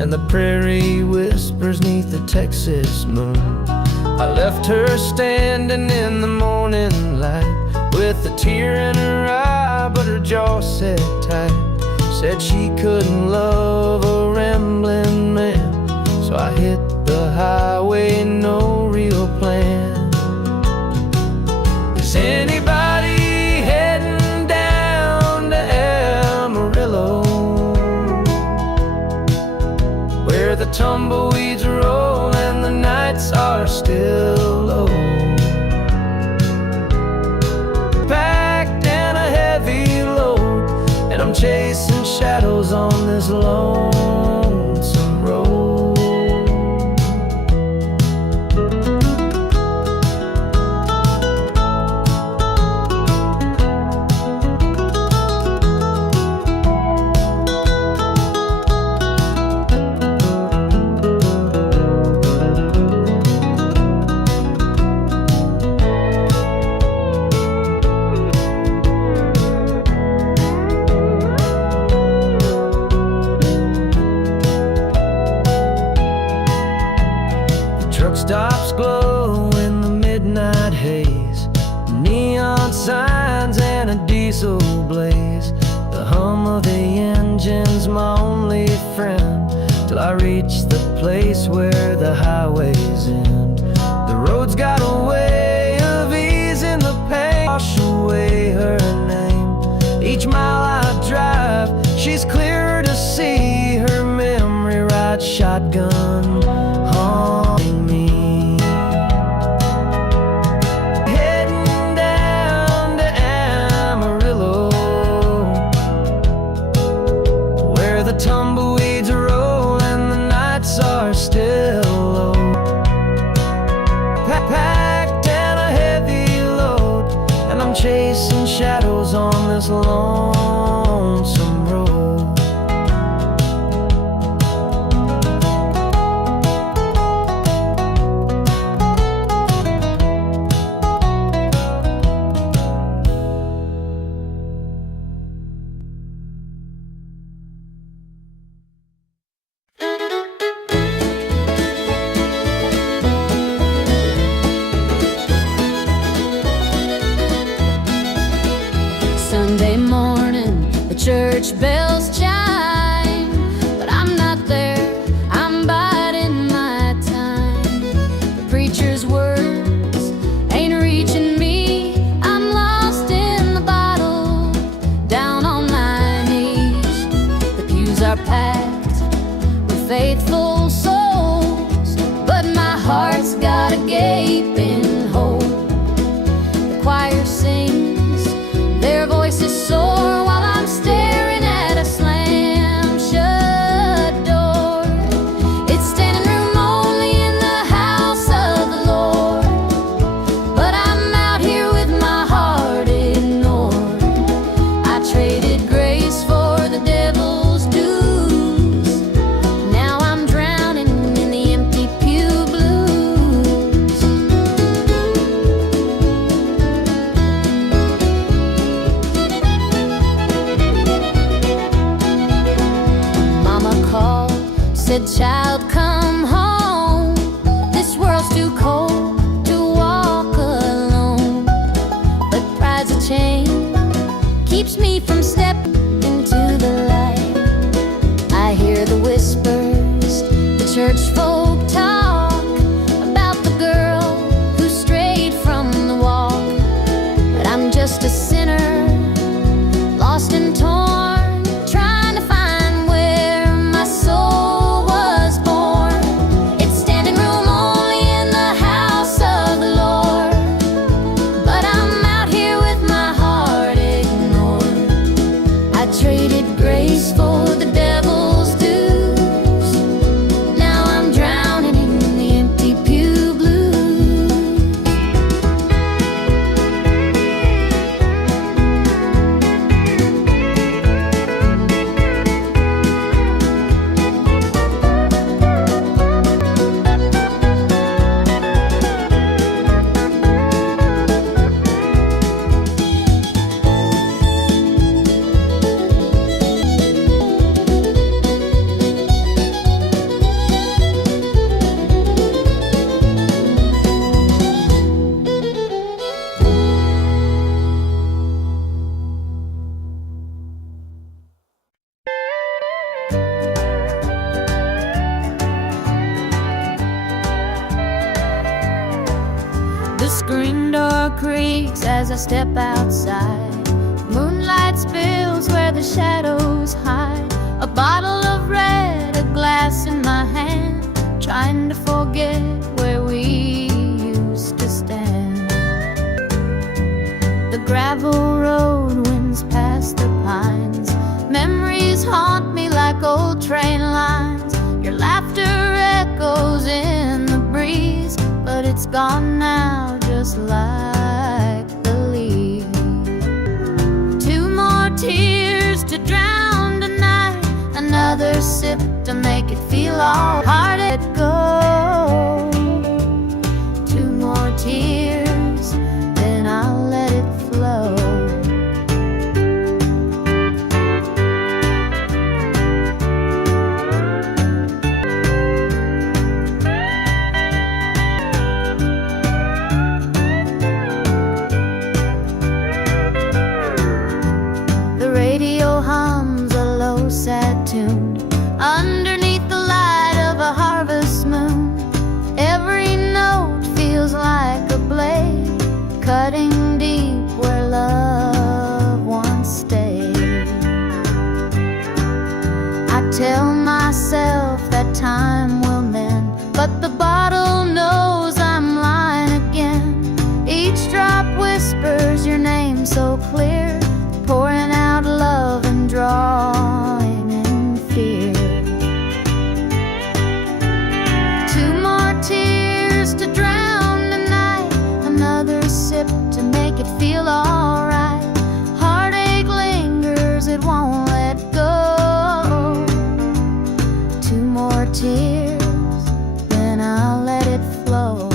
and the prairie whispers 'neath the Texas moon. I left her standing in the morning light with a tear in her eye, but her jaw set tight. Said she couldn't love a rambling man, so I hit the highway, no real plan. Is anybody heading down to Amarillo, where the tumbleweeds roll and the nights are still low? Packed and a heavy load, and I'm chasing shadows on this lonesome road. Stops glow in the midnight haze, neon signs and a diesel blaze. The hum of the engine's my only friend, till I reach the place where the highways end. The road's got a way of easing the pain, wash away her name. Each mile I drive, she's clearer to see, her memory rides shotgun, haunting me. Tumbleweeds roll and the nights are still low. Packed and a heavy load, and I'm chasing shadows on this lonesome road. Sunday morning, the church bells chime, but I'm not there, I'm biding my time. The preacher's words ain't reaching me, I'm lost in the bottle, down on my knees. The pews are packed with faithful souls, but my heart's got a gaping hole. The choir sings, their voices soar while I'm staring at a slam-shut door. It's standing room only in the house of the Lord, but I'm out here with my heart ignored. I traded grace for the devil's dues. Now I'm drowning in the empty pew blues. Said, child, come home. This world's too cold to walk alone. But pride's a chain, keeps me from stepping into the light. I hear the whispers, the church folk talk about the girl who strayed from the walk. But I'm just a sinner, lost and torn, trying to find where my soul for the devil's dues. Now I'm drowning creaks as I step outside. Moonlight spills where the shadows hide. A bottle of red, a glass in my hand, trying to forget where we used to stand. The gravel road winds past the pines. Memories haunt me like old train lines. Your laughter echoes in the breeze, but it's gone now, just like the leaves. Two more tears to drown tonight, another sip to make it feel all hard. Let go. Two more tears, then I'll let it flow. Radio hums a low, sad tune underneath the light of a harvest moon. Every note feels like a blade, cutting deep where love once stayed. I tell myself that time will mend, but the bottle knows I'm lying again. Each drop whispers your name so clear, pouring out love and drawing in fear. Two more tears to drown the night, another sip to make it feel alright. Heartache lingers, it won't let go. Two more tears, then I'll let it flow.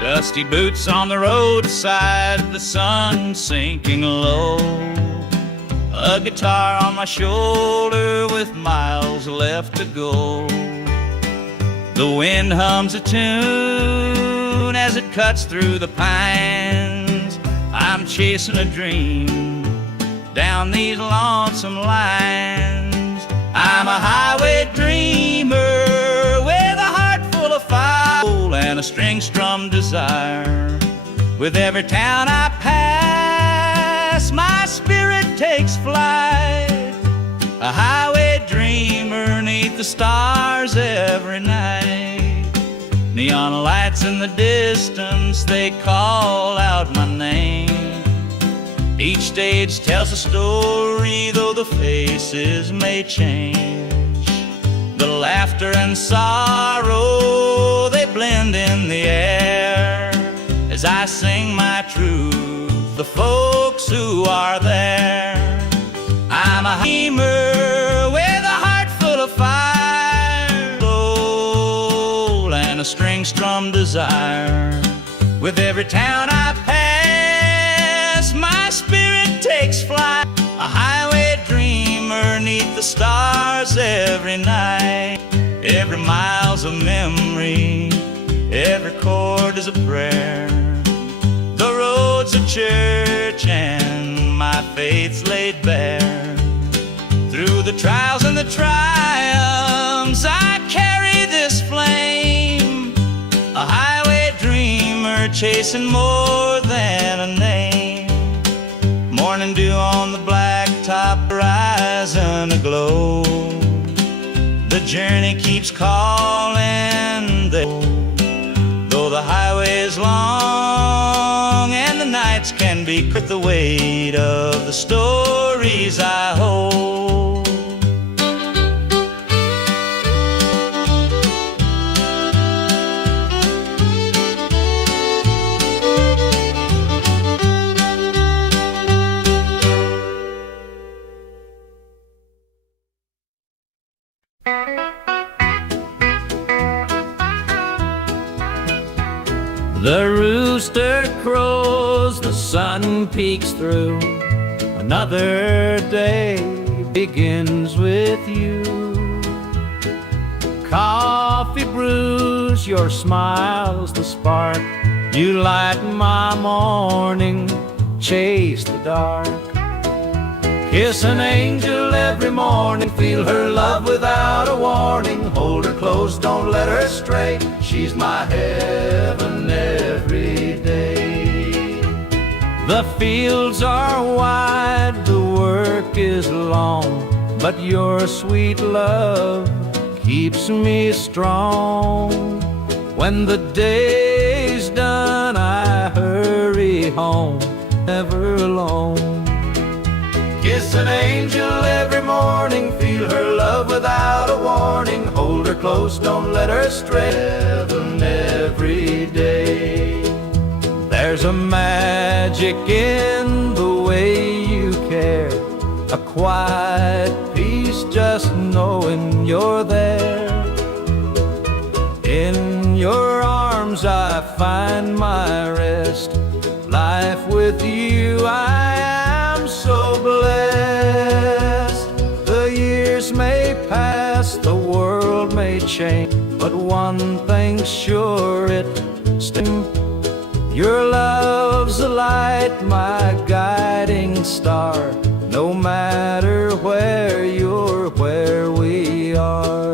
Dusty boots on the roadside, the sun sinking low. A guitar on my shoulder with miles left to go. The wind hums a tune as it cuts through the pines. I'm chasing a dream down these lonesome lines. I'm a highway dreamer with a heart full of fire and a string-strummed desire. With every town I pass, my spirit takes flight. A highway dreamer 'neath the stars every night. Neon lights in the distance, they call out my name. Each stage tells a story, though the faces may change. The laughter and sorrow, they blend in the air as I sing my truth, the folks who are there. I'm a dreamer with a heart full of fire, soul and a string-strummed desire. With every town I pass, my spirit takes flight. A highway dreamer 'neath the stars every night. Every mile's a memory, every chord is a prayer. The road's a church and my faith's laid bare. Through the trials and the triumphs, I carry this flame. A highway dreamer chasing more than a name. Morning dew on the blacktop, horizon aglow. The journey keeps calling, though the highway is long and the nights can be with the weight of the stories I hold. The rooster crows, the sun peeks through. Another day begins with you. Coffee brews, your smile's the spark. You light my morning chase the dark. Kiss an angel every morning, feel her love without a warning. Hold her close, don't let her stray, she's my heaven every day. The fields are wide, the work is long, but your sweet love keeps me strong. When the day's done, I hurry home, never alone. Kiss an angel every morning, feel her love without a warning. Hold her close, don't let her stray, heaven every day. There's a magic in the way you care, a quiet peace just knowing you're there. In your arms I find my rest, life with you I am so blessed. The years may pass, the world may change, but one thing's sure, it stays. Your love's a light, my guiding star, no matter where you're, where we are.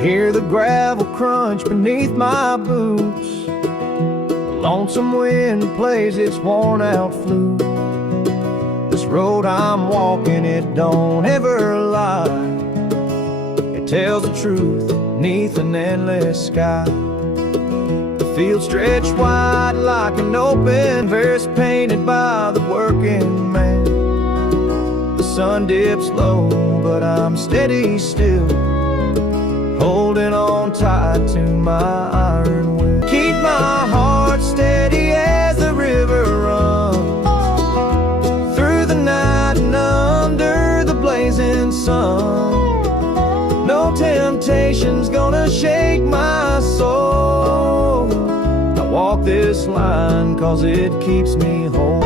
Hear the gravel crunch beneath my boots, the lonesome wind plays its worn out flute. This road I'm walking, it don't ever lie, it tells the truth beneath an endless sky. The field stretched wide like an open verse painted by the working man. The sun dips low, but I'm steady still, holding on tight to my iron will. Keep my heart steady as the river runs through the night and under the blazing sun. No temptation's gonna shake my soul. I walk this line 'cause it keeps me whole.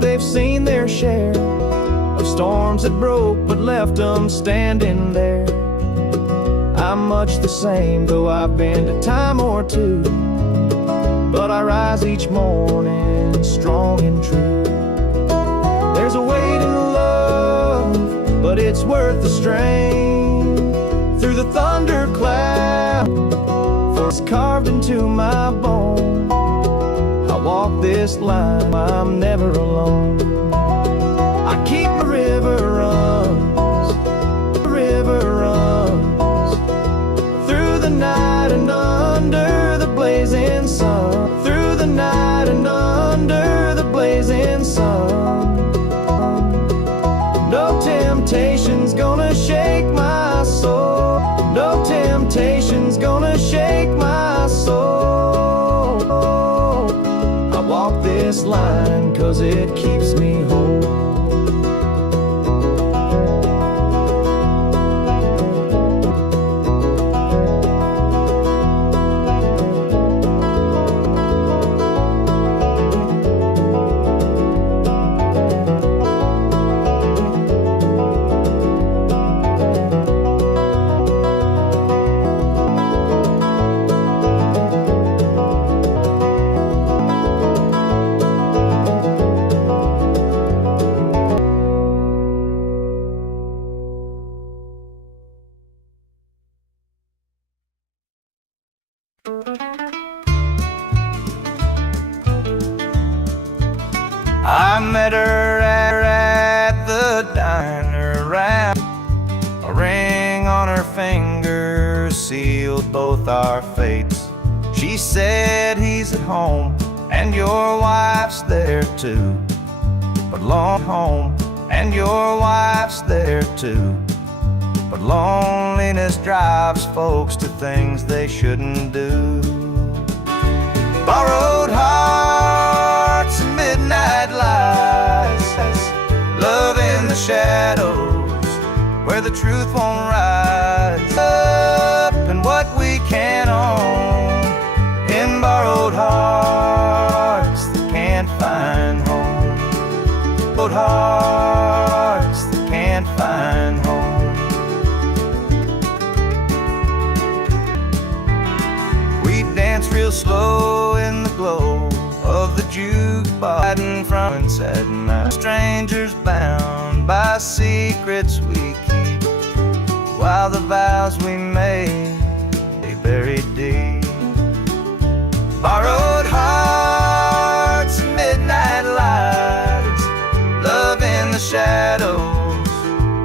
They've seen their share of storms that broke but left them standing there. I'm much the same, though I've been a time or two, but I rise each morning strong and true. There's a weight in love, but it's worth the strain. Through the thundercloud, for it's carved into my bone. Walk this line, I'm never alone. I keep the river runs, the river runs through the night and under the blazing sun. Through the night and under the blazing sun. No temptation's gonna shake my soul. No temptation's gonna shake my soul. Walk this line 'cause it keeps me whole. I met her at the diner round. A ring on her finger sealed both our fates. She said he's at home and your wife's there too. But long home and your wife's there too. But loneliness drives folks to things they shouldn't do. Borrowed hearts and midnight lies, love in the shadows where the truth won't rise up, and what we can own in borrowed hearts that can't find home. Borrowed hearts that can't find home. We dance real slow in the glow of the jukebox, hiding from inside night. Strangers bound by secrets we keep, while the vows we made they buried deep. Borrowed hearts and midnight lights, love in the shadows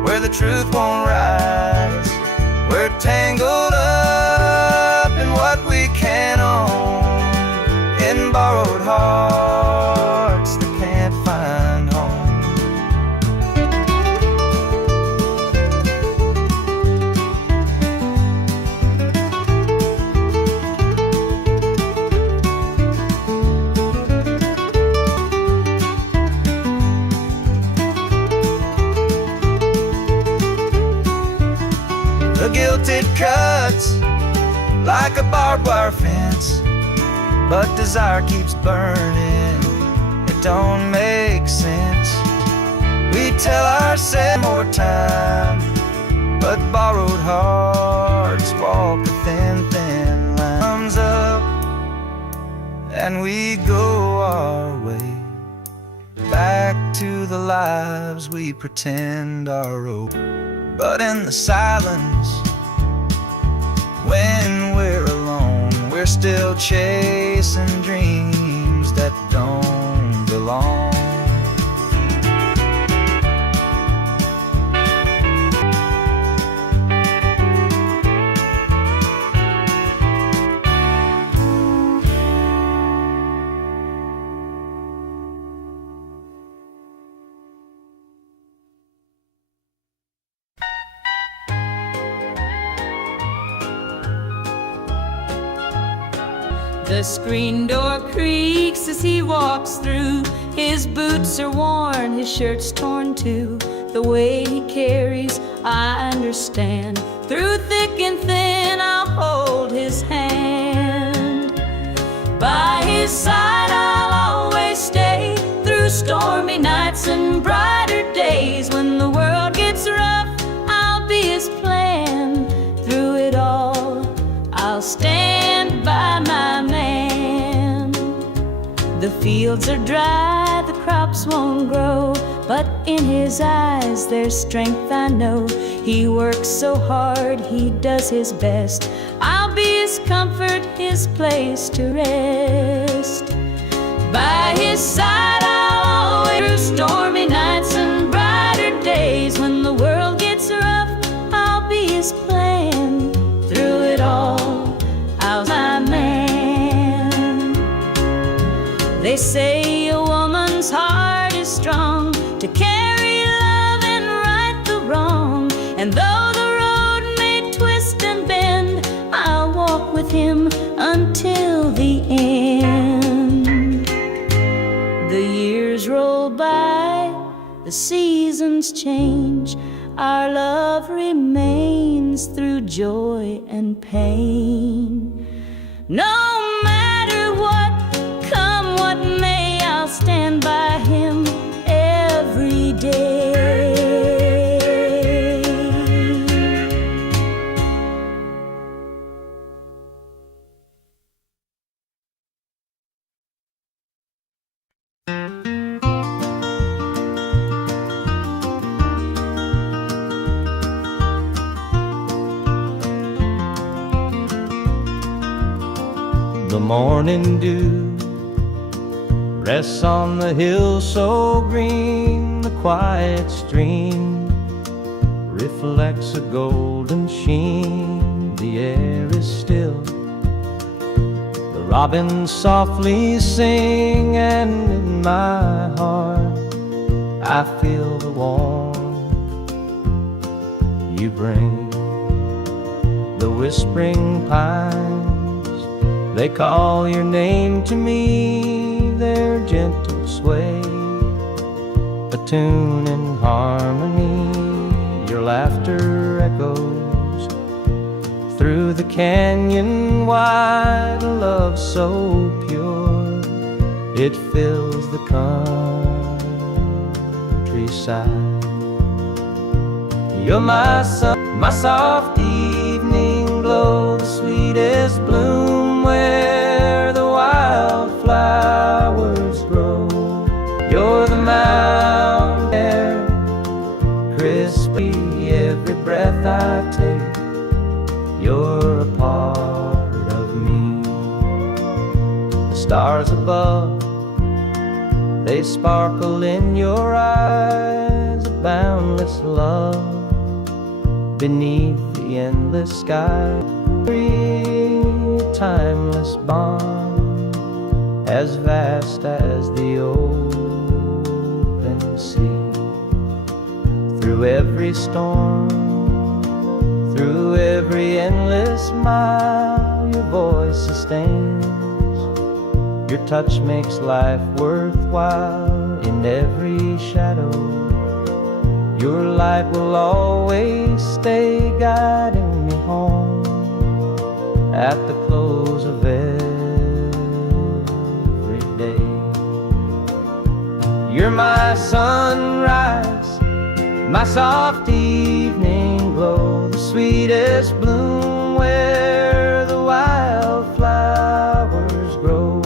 where the truth won't rise. We're tangled up in what we can own, in borrowed hearts that can't find home. The guilt it cuts like a barbed wire fence, but desire keeps burning. It don't make sense. We tell ourselves more time, but borrowed hearts walk a thin, thin line. Comes up and we go our way, back to the lives we pretend are over. But in the silence, when we're alone, we're still chasing dreams that don't belong. The screen door creaks as he walks through. His boots are worn, his shirt's torn too. The way he carries, I understand. Through thick and thin, I'll hold his hand. By his side, I'll always stay, through stormy nights and brighter days. When the world gets rough, I'll be his plan. Through it all, I'll stand by my man. The fields are dry, the crops won't grow, but in his eyes there's strength, I know. He works so hard, he does his best. I'll be his comfort, his place to rest. By his side I'll always, through stormy nights and brighter days. When the world gets rough, I'll be his plan. Through it all, I'll be my man. They say a woman's heart is strong to carry love and right the wrong. And though the road may twist and bend, I'll walk with him until the end. The years roll by, the seasons change, our love remains through joy and pain. No matter what, come what may, I'll stand by him every day. The morning dew Rests on the hill so green, the quiet stream reflects a golden sheen. The air is still, the robins softly sing, and in my heart I feel the warmth you bring. The whispering pines, they call your name to me, their gentle sway, a tune in harmony. Your laughter echoes through the canyon wide, a love so pure it fills the countryside. You're my sun, my soft evening glow, the sweetest bloom where the wildflowers grow. You're the mountain air, crispy every breath I take. You're a part of me. The stars above, they sparkle in your eyes, a boundless love beneath the endless sky. A timeless bond, as vast as the open sea. Through every storm, through every endless mile, your voice sustains. Your touch makes life worthwhile. In every shadow, your light will always stay, guiding me home at the close of every day. You're my sunrise, my soft evening glow, the sweetest bloom where the wildflowers grow.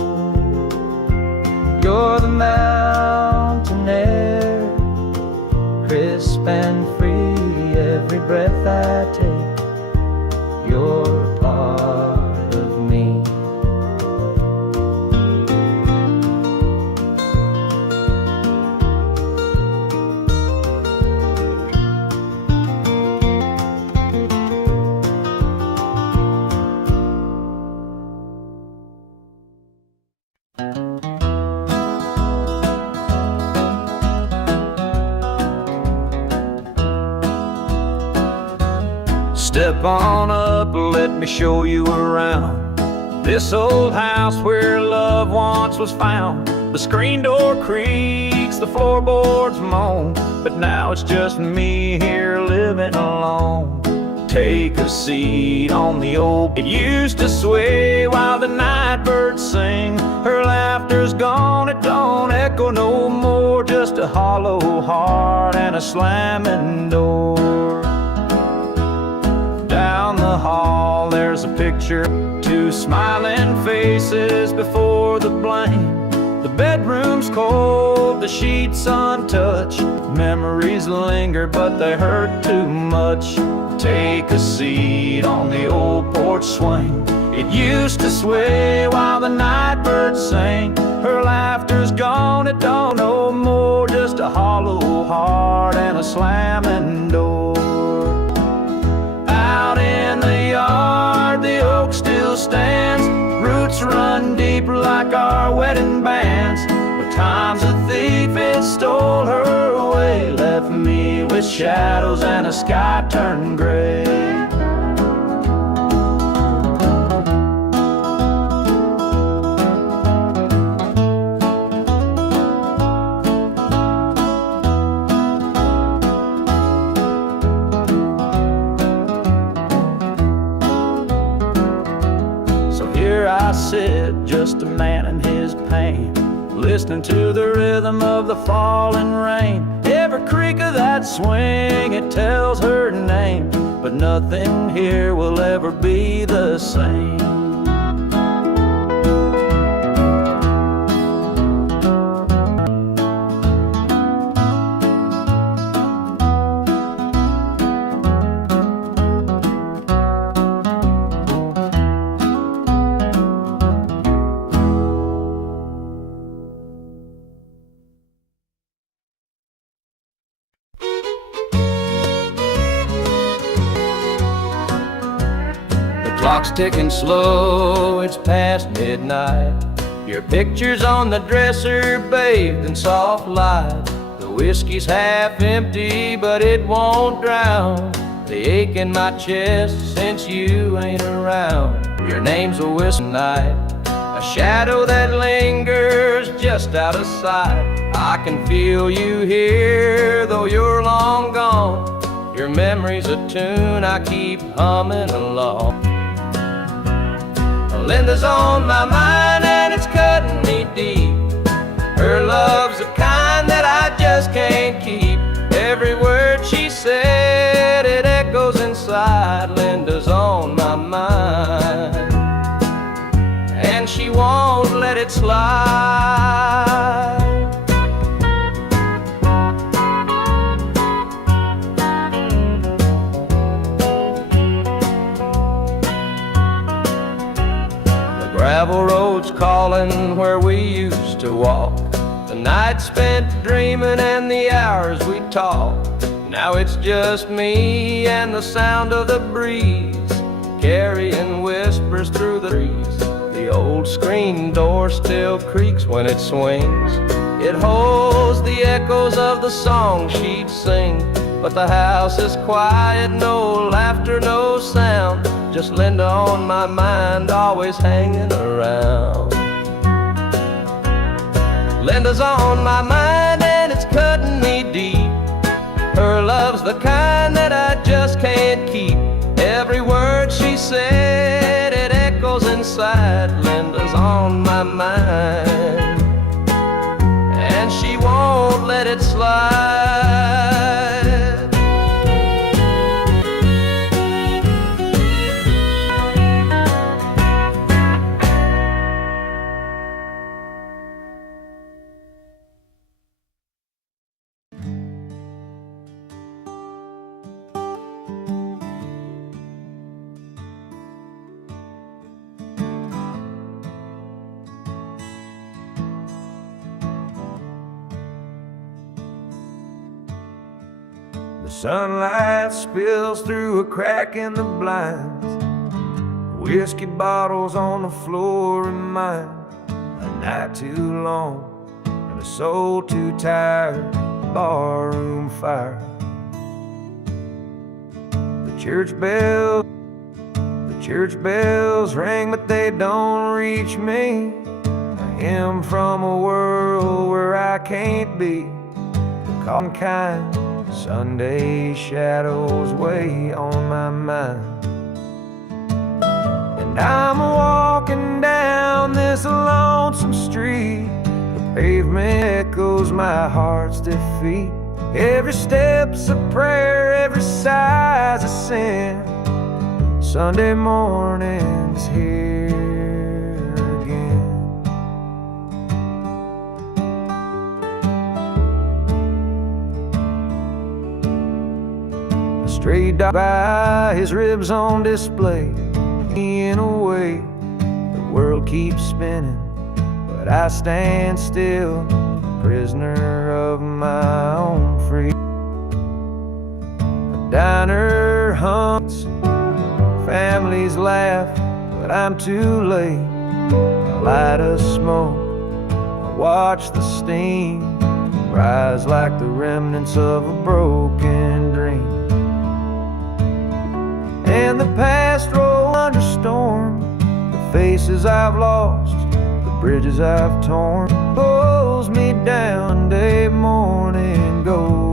You're the mountain air, crisp and free, every breath I take. You're a part of me. Step on up, let me show you around this old house where love once was found. The screen door creaks, the floorboards moan, but now it's just me here living alone. Take a seat on the old. It used to sway while the night birds sing. Her laughter's gone, it don't echo no more. Just a hollow heart and a slamming door. Down the hall there's a picture, two smiling faces before the blame. The bedroom's cold, the sheets untouched. Memories linger but they hurt too much. Take a seat on the old porch swing. It used to sway while the night birds sang. Her laughter's gone, it don't no more. Just a hollow heart and a slamming door. Out in the yard, the oak still stands. Roots run deep like our wedding bands. But time's a thief, it stole her away. Left me with shadows and a sky turned gray. I sit, just a man in his pain, listening to the rhythm of the falling rain. Every creak of that swing, it tells her name, but nothing here will ever be the same. Clock's ticking slow, it's past midnight. Your picture's on the dresser, bathed in soft light. The whiskey's half empty, but it won't drown the ache in my chest since you ain't around. Your name's a whistle night, a shadow that lingers just out of sight. I can feel you here, though you're long gone. Your memory's a tune I keep humming along. Linda's on my mind and it's cutting me deep. Her love's the kind that I just can't keep. Every word she said, it echoes inside. Linda's on my mind, and she won't let it slide. The gravel road's calling where we used to walk. The night spent dreaming and the hours we talked. Now it's just me and the sound of the breeze carrying whispers through the trees. The old screen door still creaks when it swings. It holds the echoes of the song she'd sing. But the house is quiet, no laughter, no sound. Just Linda on my mind, always hanging around. Linda's on my mind and it's cutting me deep. Her love's the kind that I just can't keep. Every word she said, it echoes inside. Linda's on my mind, and she won't let it slide. The sunlight spills through a crack in the blinds. Whiskey bottles on the floor remind a night too long and a soul too tired. Barroom fire. The church bells ring, but they don't reach me. I am from a world where I can't be the calm kind. Sunday shadows weigh on my mind, and I'm walking down this lonesome street. The pavement echoes my heart's defeat. Every step's a prayer, every sigh's a sin. Sunday morning's here again. A stray dog by, his ribs on display. In a way, the world keeps spinning, but I stand still, prisoner of my own freedom. The diner hums, families laugh, but I'm too late. I light a smoke, I watch the steam rise like the remnants of a broken dream. And the past roll under storm, the faces I've lost, the bridges I've torn, pulls me down. Day morning ghost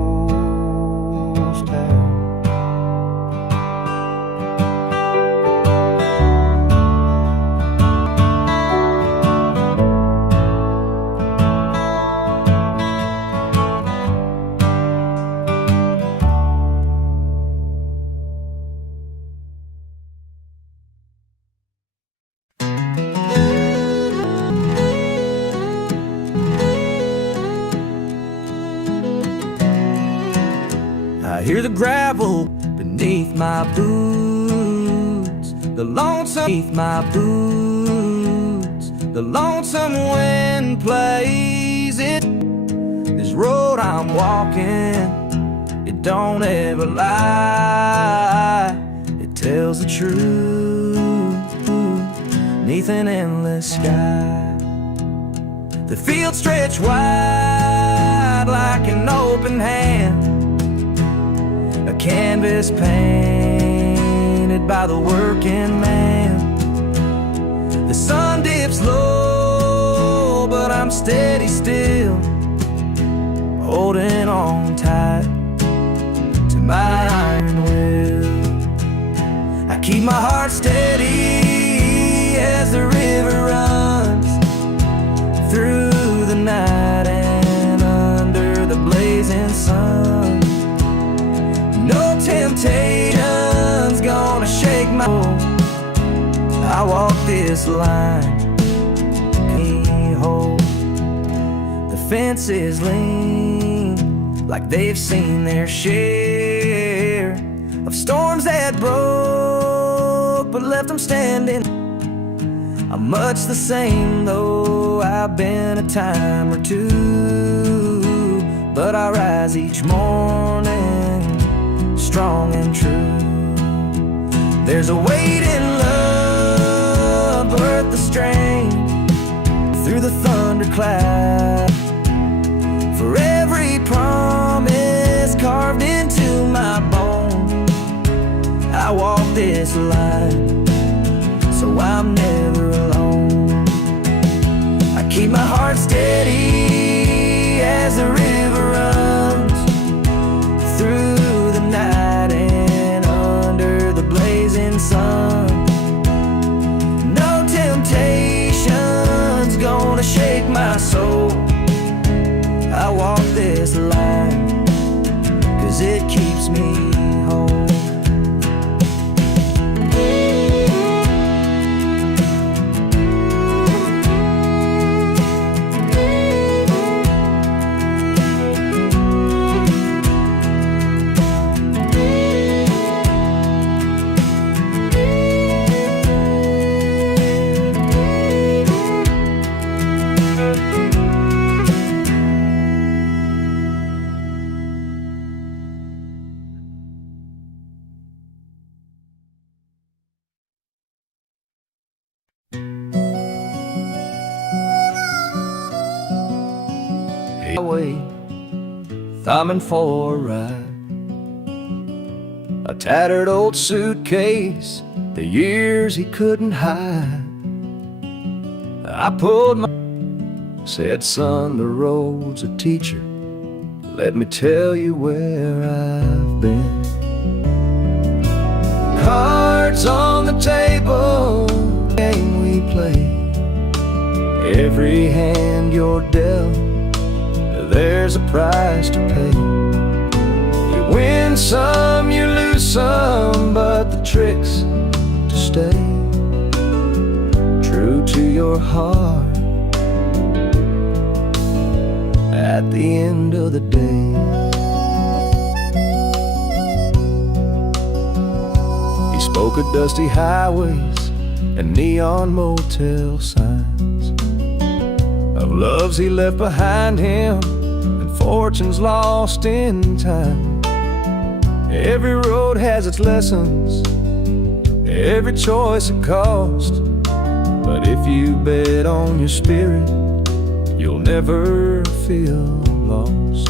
town. I hear the gravel beneath my boots, the lonesome beneath my boots, the lonesome wind plays it. This road I'm walking, it don't ever lie, it tells the truth. 'neath an endless sky. The fields stretch wide like an open hand, a canvas painted by the working man. The sun dips low, but I'm steady still, holding on tight to my iron will. I keep my heart steady as the river runs through the night and under the blazing sun. No temptation's gonna shake my soul. I walk this line, keyhole. The fences lean like they've seen their share of storms that broke but left them standing. I'm much the same though I've been a time or two, but I rise each morning strong and true. There's a weight in love worth the strain through the thundercloud. For every promise carved into my bone, I walk this line so I'm never alone. I keep my heart steady as the river runs through the night and under the blazing sun. No temptation's gonna shake my soul. I walk this line 'cause it keeps me whole. Away, thumbing for a ride, a tattered old suitcase, the years he couldn't hide. I pulled my, said, son, the road's a teacher. Let me tell you where I've been. Cards on the table, game we play. Every hand you're dealt, there's a price to pay. You win some, you lose some, but the trick's to stay true to your heart at the end of the day. He spoke of dusty highways and neon motel signs, of loves he left behind him and fortunes lost in time. Every road has its lessons, every choice a cost, but if you bet on your spirit, you'll never feel lost.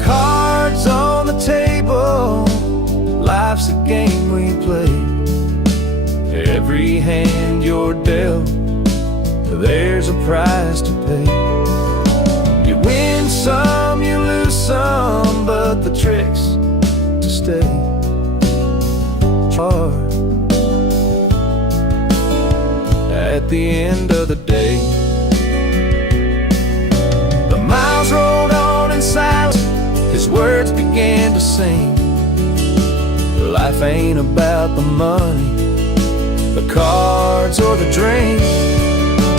Cards on the table, life's a game we play. Every hand you're dealt, there's a price to pay. You win some, you lose some, but the trick's to stay hard at the end of the day. The miles rolled on in silence, his words began to sing. Life ain't about the money, the cards, or the drink.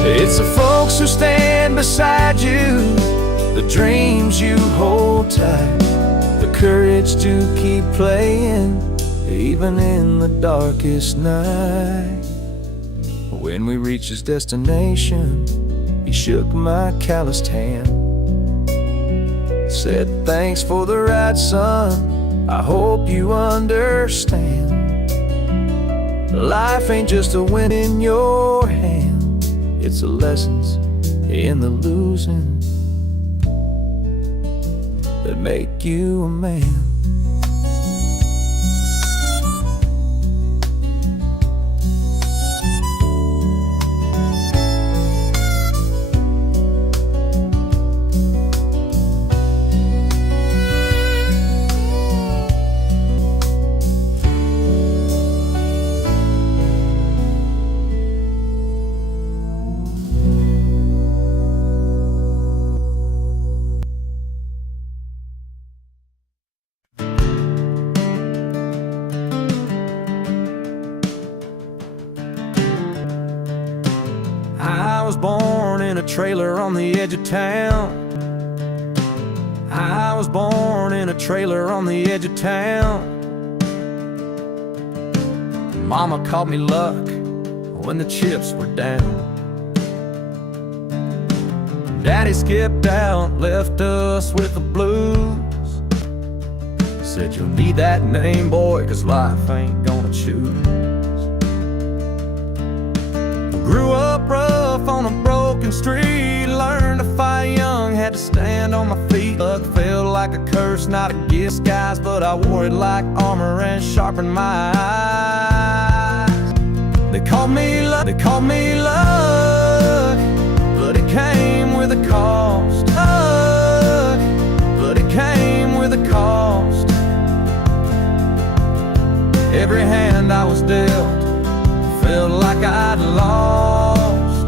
It's the folks who stand beside you, the dreams you hold tight, the courage to keep playing even in the darkest night. When we reached his destination, he shook my calloused hand, said, thanks for the ride, son, I hope you understand. Life ain't just a win in your hand, it's the lessons in the losing that make you a man. I was born in a trailer on the edge of town. I was born in a trailer on the edge of town. Mama called me luck when the chips were down. Daddy skipped out, left us with the blues. Said you'll need that name, boy, 'cause life ain't gonna choose. Grew up rough on a broken street, learned to fight young, had to stand on my feet. Luck felt like a curse, not a gift, guys, but I wore it like armor and sharpened my eyes. They called me luck, but it came with a cost. Luck, but it came with a cost. Every hand I was dealt felt like I'd lost.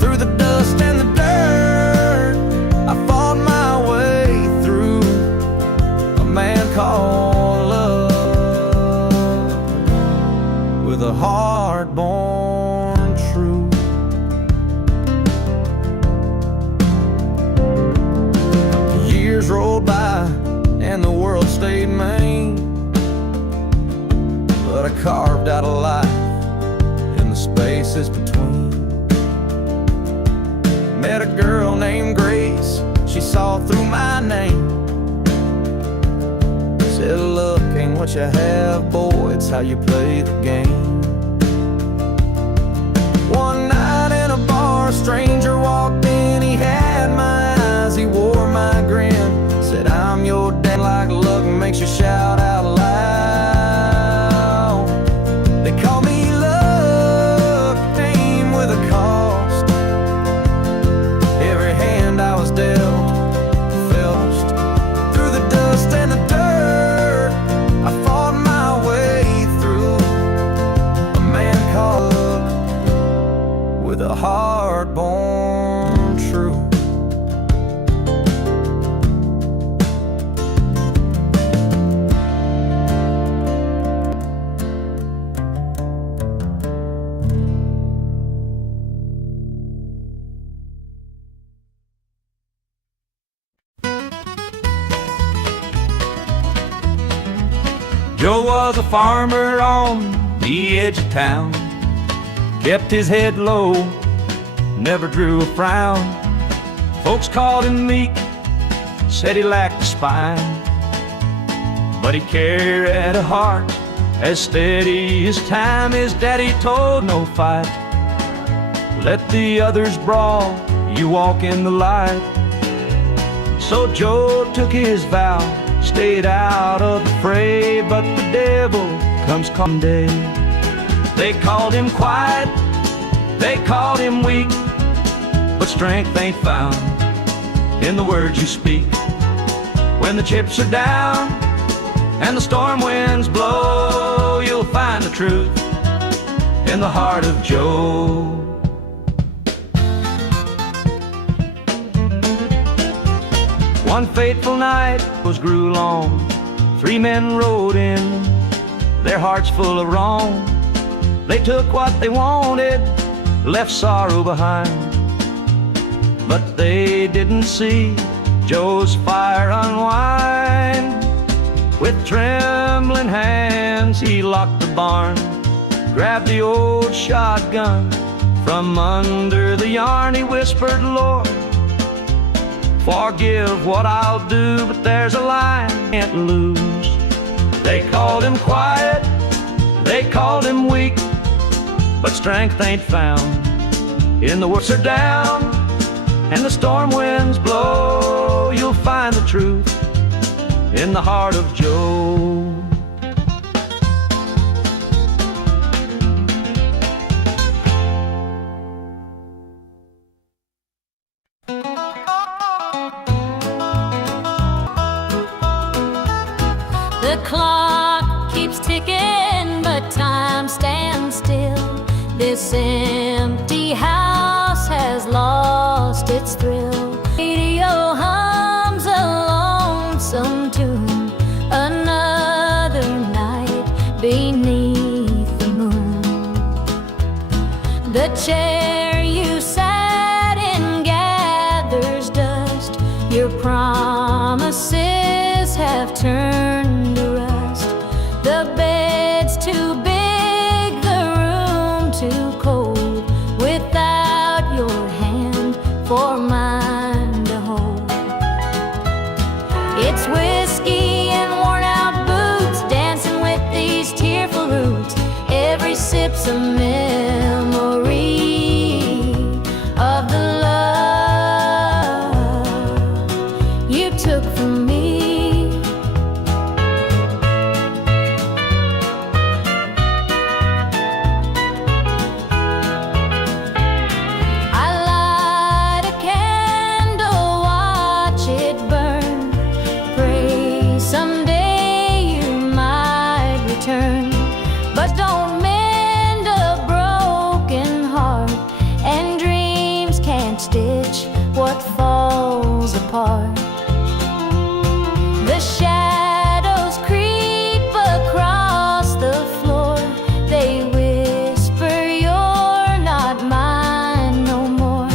Through the dust and the dirt, I fought my way through a man called love, with a heart-born truth. Years rolled by and the world stayed mean, but I carved out a life spaces between. Met a girl named Grace, she saw through my name. Said, look, ain't what you have, boy, it's how you play the game. One night in a bar, a stranger walked in, he had my eyes, he wore my grin. Said, I'm your dad, like luck makes you shout out loud. They call me with a cost. Every hand I was dealt felt. Through the dust and the dirt, I fought my way through a man called with a heart-born truth. Joe was a farmer on the edge of town, kept his head low, never drew a frown. Folks called him meek, said he lacked a spine, but he carried a heart as steady as time. His daddy told no fight, let the others brawl, you walk in the light. So Joe took his vow, stayed out of the fray, but the devil comes come day. They called him quiet, they called him weak, but strength ain't found in the words you speak. When the chips are down and the storm winds blow, you'll find the truth in the heart of Joe. One fateful night was grew long, 3 men rode in, their hearts full of wrong. They took what they wanted, left sorrow behind, but they didn't see Joe's fire unwind. With trembling hands he locked the barn, grabbed the old shotgun from under the yarn. He whispered, Lord, forgive what I'll do, but there's a line I can't lose. They called him quiet, they called him weak, but strength ain't found. In the woods are down, and the storm winds blow. You'll find the truth in the heart of Joe. The clock keeps ticking, but time stands still. This empty house has lost its thrill. Radio hums a lonesome tune, another night beneath the moon. The chair you sat in gathers dust. Your promises have turned to rust. The bed's too big, the room too cold, without your hand for mine to hold. It's whiskey and worn out boots, dancing with these tearful roots. Every sip's a memory of the love you took from me. But don't mend a broken heart, and dreams can't stitch what falls apart. The shadows creep across the floor. They whisper you're not mine no more.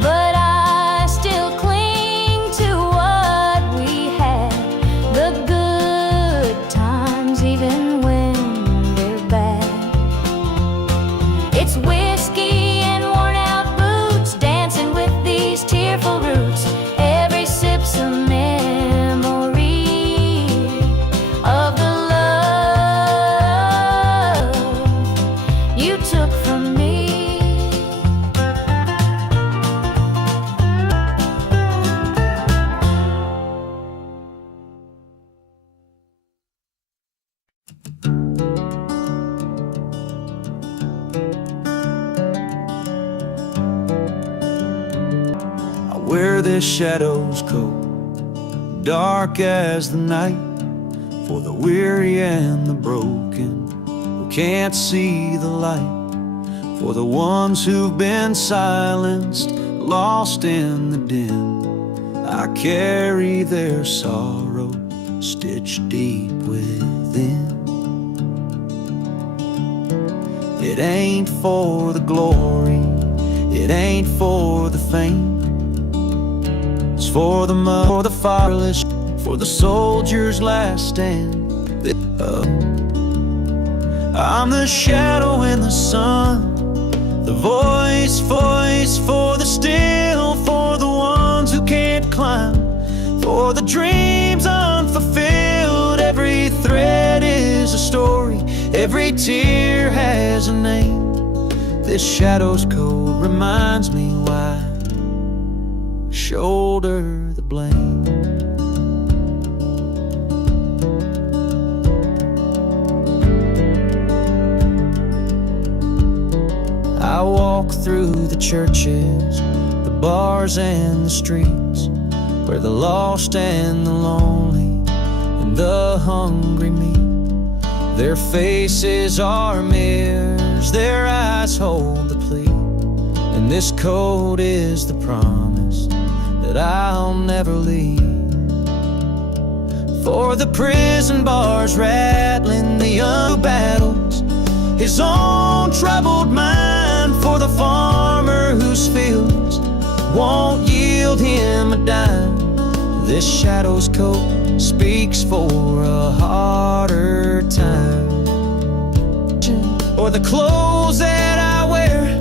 But I still cling to what we had, the good times even when it's whiskey and worn out boots, dancing with these tearful roots. Every sip's a memory of the love you took from me. Wear this shadow's coat, dark as the night, for the weary and the broken who can't see the light, for the ones who've been silenced, lost in the din. I carry their sorrow stitched deep within. It ain't for the glory, it ain't for the fame. It's for the mud, for the fatherless, for the soldier's last stand. I'm the shadow in the sun, the voice for the still, for the ones who can't climb, for the dreams unfulfilled. Every thread is a story, every tear has a name. This shadow's code reminds me why shoulder the blame. I walk through the churches, the bars and the streets, where the lost and the lonely and the hungry meet. Their faces are mirrors, their eyes hold the plea, and this code is the promise that I'll never leave. For the prison bars rattling, the young battles his own troubled mind, for the farmer whose fields won't yield him a dime. This shadow's coat speaks for a harder time. Or the clothes that I wear,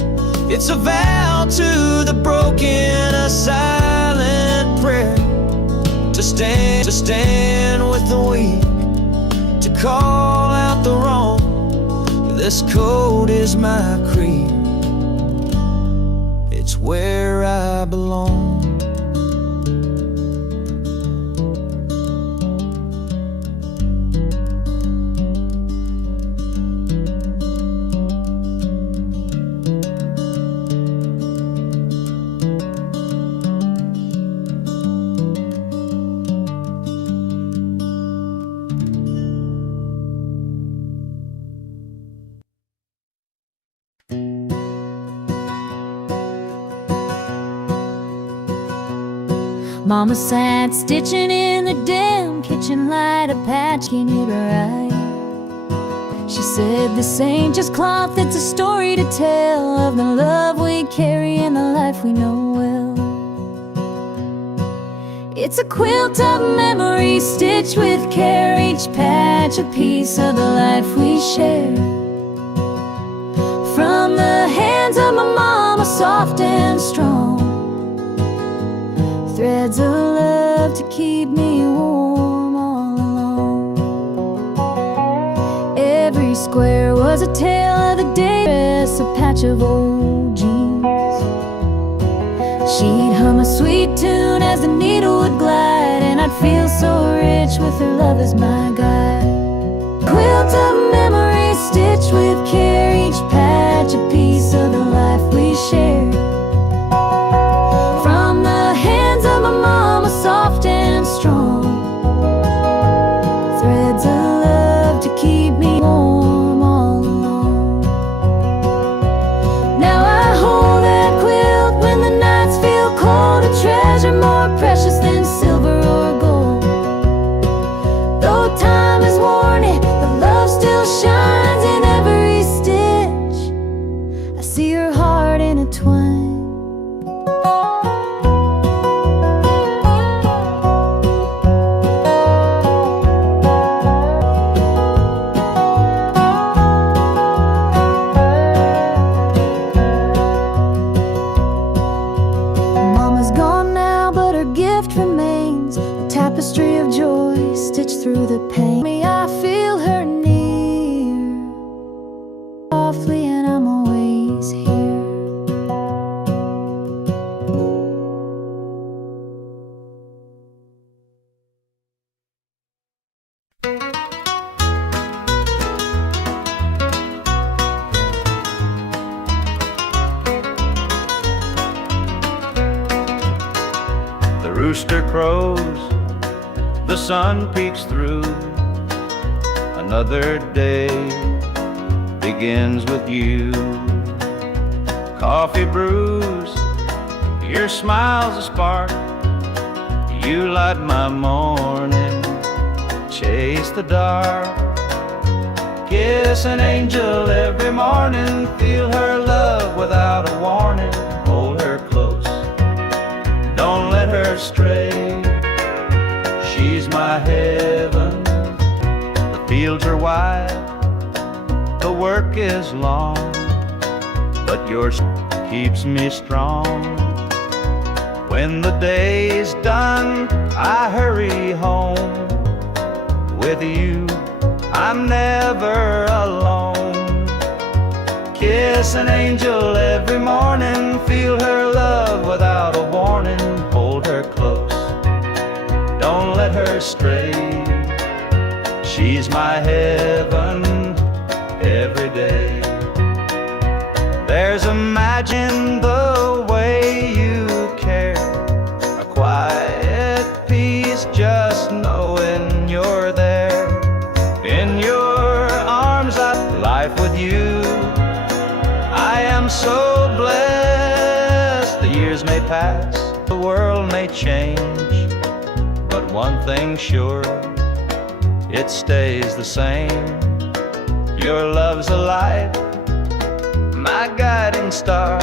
it's a vow to the broken, a silent prayer, to stand with the weak, to call out the wrong. This coat is my creed, it's where I belong. Mama sat stitching in the dim kitchen light, a patch can you right. She said this ain't just cloth, it's a story to tell of the love we carry and the life we know well. It's a quilt of memories stitched with care, each patch a piece of the life we share. From the hands of my mama, soft and strong, threads of love to keep me warm all along. Every square was a tale of the day, dress, a patch of old jeans. She'd hum a sweet tune as the needle would glide, and I'd feel so rich with her love as my guide. Quilt of memories stitched with care, each patch a piece of the life we shared. From the hands of my mama, soft and strong, threads of love to keep me warm all along. Now I hold that quilt when the nights feel cold, a treasure more precious than silver or gold. Though time has worn it, the love still shines in every stitch. I see her heart intertwined. Mama's gone now, but her gift remains, a tapestry of joy stitched through the pain. Me, I feel her near, softly, and I'm always here. The rooster crows, the sun peeks through. Another day begins with you. Coffee brews, your smile's a spark. You light my morning, chase the dark. Kiss an angel every morning, feel her love without a warning. Hold her close, don't let her stray. She's my heaven. The fields are wide, the work is long, but yours keeps me strong. When the day's done, I hurry home. With you, I'm never alone. Kiss an angel every morning, feel her love without a warning. Hold her close, don't let her stray. She's my heaven every day. There's a magic in the way you care, a quiet peace just knowing you're there. In your arms I life with you. I am so blessed. The years may pass, the world may change, but one thing's sure, it stays the same. Your love's a light, my guiding star.